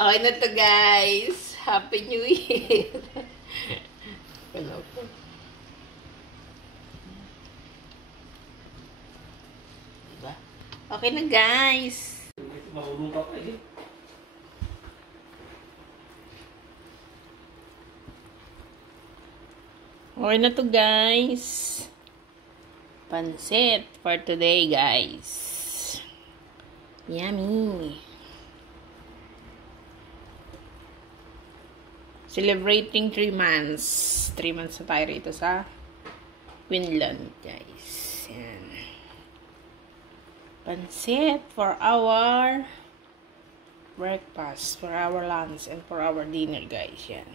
Okay na to, guys. Happy New Year. Ano po? Diba? Okay na, guys. Mahulong ka pa eh. Okay na to, guys. Pansit for today, guys. Yummy. Celebrating 3 months. 3 months na tayo rito sa Quinlan, guys. Yan. Pansit for our breakfast, for our lunch, and for our dinner, guys. Yan.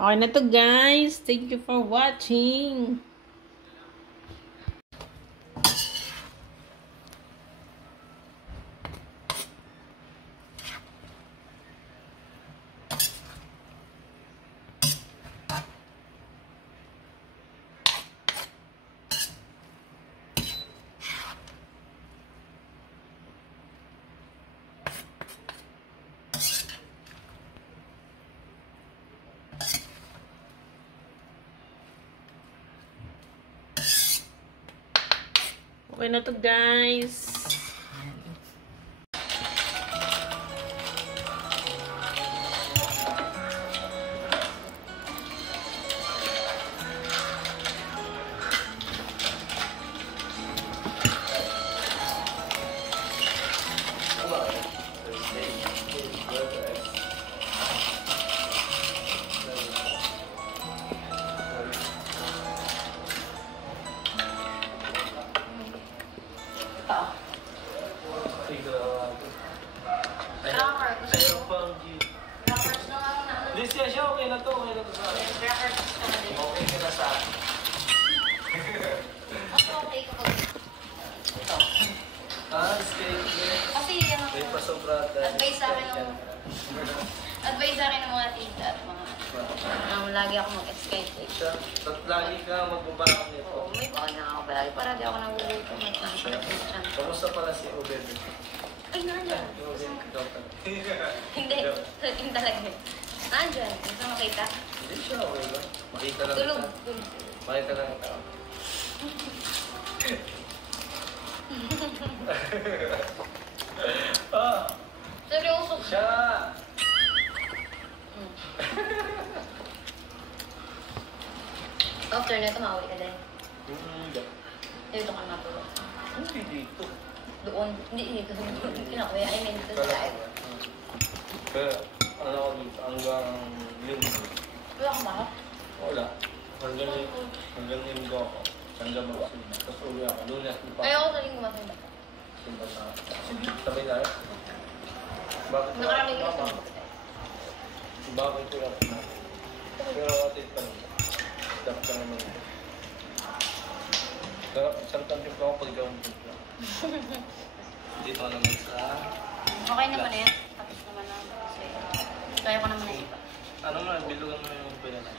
Okay na to, guys. Thank you for watching. Okay na to, guys. Okay na to sa akin. Okay ka na sa akin. Okay ko. Kasi may pasobrada. advice sa akin ng mga tita at mga lagi ako mag-escape. Lagi ka magbabarang nito. Oo, may baka na ako palagi para di ako naguluto. Kamusta pala si Obed? Ay, nandiyan. Hindi talaga. Nandiyan, gusto makita? Hindi siya, okay ba? Makita lang. Tulog. Makita lang ang tao. Seryoso ka? Siya! After na ito, mauwi ka din. Hindi. Dito ka matulog. Hindi dito. Doon. Hindi dito. Kinakuya. I mean, dito sa Kaya, ano ako dito, hanggang linggo. Wala ka ba? Wala. Hanggang linggo ako. Hanggang magsimba. Tapos uwi ako. Lunes, Ayoko sa linggo masimba. simba na. Sige, sabay tayo. Bakit na? Nakaraming gusto Mama? mo. Bakit ko lang na? Pero atit ka naman. Dapat ka naman. Pero isang tanong ko ako pag ikaw ang timpla. Dito naman sa... Okay naman na yan. Tapos naman na. Kasi kaya ko naman na iba. Ano mo, bilugan mo yung pila na.